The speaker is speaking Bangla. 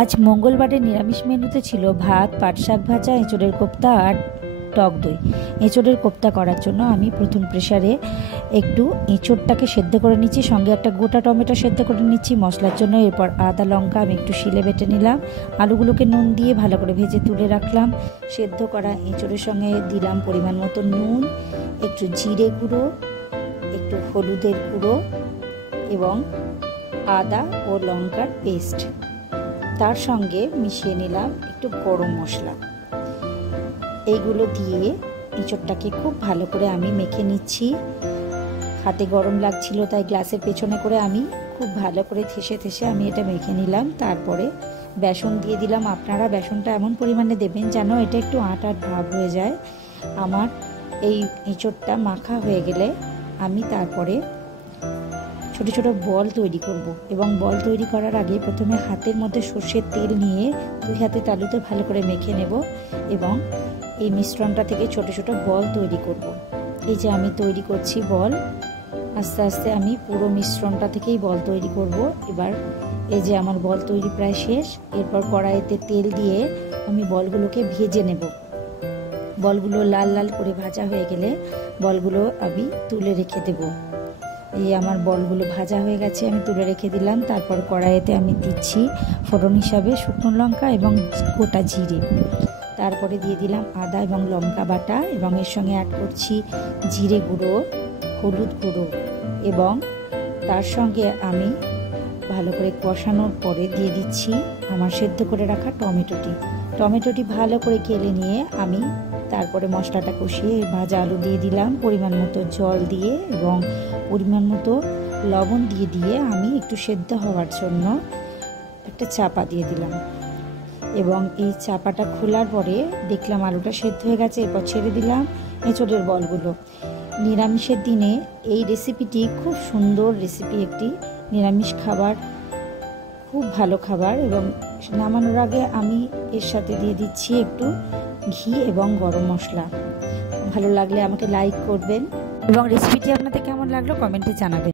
আজ মঙ্গলবারের নিরামিষ মেনুতে ছিল ভাত, পাট শাক ভাজা, এঁচোড়ের কোপ্তা আর টক দই। এঁচোড়ের কোপ্তা করার জন্য আমি প্রথম প্রেসারে একটু এঁচোড়টাকে সেদ্ধ করে নিচ্ছি, সঙ্গে একটা গোটা টমেটো সেদ্ধ করে নিচ্ছি মশলার জন্য। এরপর আদা লঙ্কা আমি একটু শিলে বেটে নিলাম, আলুগুলোকে নুন দিয়ে ভালো করে ভেজে তুলে রাখলাম। সেদ্ধ করা এঁচোড়ের সঙ্গে দিলাম পরিমাণ মতো নুন, একটু জিরে গুঁড়ো, একটু হলুদের গুঁড়ো এবং আদা ও লঙ্কার পেস্ট। তার সঙ্গে মিশিয়ে নিলাম একটু গরম মশলা। এইগুলো দিয়ে এঁচোড়টাকে খুব ভালো করে আমি মেখে নিচ্ছি। হাতে গরম লাগছিল তাই গ্লাসের পেছনে করে আমি খুব ভালো করে ঠেসে আমি এটা মেখে নিলাম। তারপরে বেসন দিয়ে দিলাম। আপনারা বেসনটা এমন পরিমাণে দেবেন যেন এটা একটু আটার ভাব হয়ে যায়। আমার এই এঁচোড়টা মাখা হয়ে গেলে আমি তারপরে ছোট ছোট বল তৈরি করব এবং বল তৈরি করার আগে প্রথমে হাতের মধ্যে সর্ষের তেল নিয়ে দুই হাতে তালুতে ভালো করে মেখে নেব এবং এই মিশ্রণটা থেকে ছোট ছোট বল তৈরি করব। এই যে আমি তৈরি করছি বল, আস্তে আস্তে আমি পুরো মিশ্রণটা থেকেই বল তৈরি করব। এবার এই যে আমার বল তৈরি প্রায় শেষ। এরপর কড়াইতে তেল দিয়ে আমি বলগুলোকে ভেজে নেব। বলগুলো লাল লাল করে ভাজা হয়ে গেলে বলগুলো আমি তুলে রেখে দেব। এই আমার বলগুলো ভাজা হয়ে গেছে, আমি তুলে রেখে দিলাম। তারপর কড়াইতে আমি দিচ্ছি ফোড়ন হিসাবে শুকনো লঙ্কা এবং গোটা জিরে। তারপরে দিয়ে দিলাম আদা এবং লঙ্কা বাটা এবং এর সঙ্গে অ্যাড করছি জিরে গুঁড়ো, হলুদ গুঁড়ো এবং তার সঙ্গে আমি ভালো করে কষানোর পরে দিয়ে দিচ্ছি আমার সেদ্ধ করে রাখা টমেটোটি ভালো করে কেলে নিয়ে আমি তারপরে মশলাটা কষিয়ে ভাজা আলু দিয়ে দিলাম, পরিমাণ মতো জল দিয়ে এবং পরিমাণ মতো লবণ দিয়ে আমি একটু সেদ্ধ হওয়ার জন্য একটা চাপা দিয়ে দিলাম এবং এই চাপাটা খোলার পরে দেখলাম আলুটা সেদ্ধ হয়ে গেছে। এরপর ছেড়ে দিলাম এঁচোড়ের বলগুলো। নিরামিষের দিনে এই রেসিপিটি খুব সুন্দর রেসিপি, একটি নিরামিষ খাবার, খুব ভালো খাবার। এবং নামানোর আগে আমি এর সাথে দিয়ে দিচ্ছি একটু ঘি এবং গরম মশলা। ভালো লাগলে আমাকে লাইক করবেন এবং রেসিপিটি আপনাদের কেমন লাগলো কমেন্টে জানাবেন।